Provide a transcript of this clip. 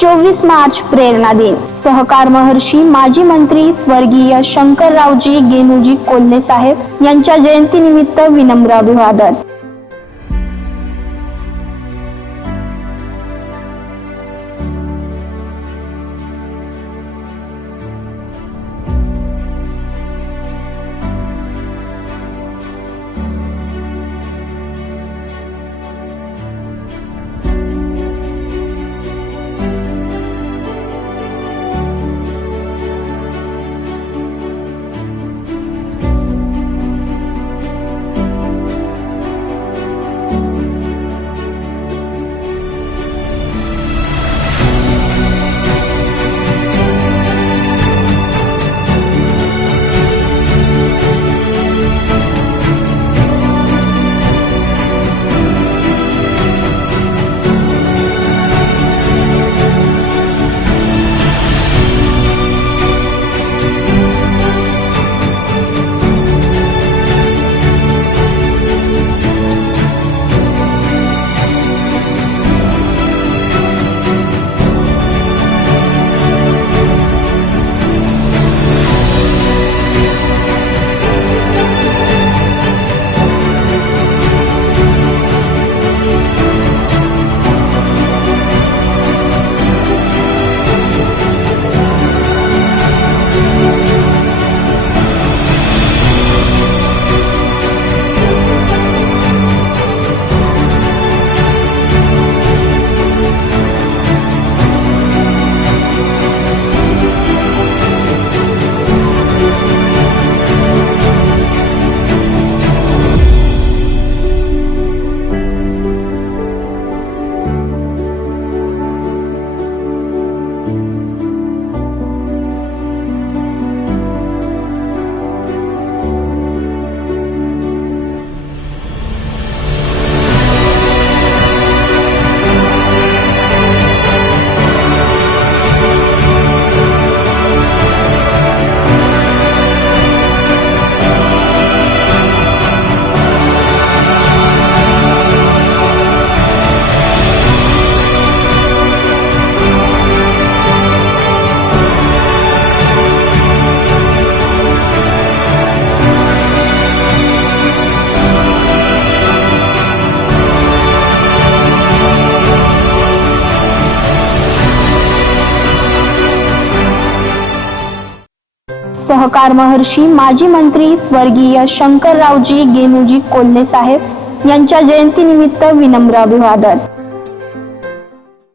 24 मार्च प्रेरणा दिन। सहकार महर्षी माजी मंत्री स्वर्गीय शंकररावजी गेनूजी कोल्हे साहेब यांच्या जयंतीनिमित्त विनम्र अभिवादन। सहकार महर्षी माजी मंत्री स्वर्गीय शंकररावजी गेनूजी कोल्हे साहेब यांच्या जयंतीनिमित्त विनम्र अभिवादन।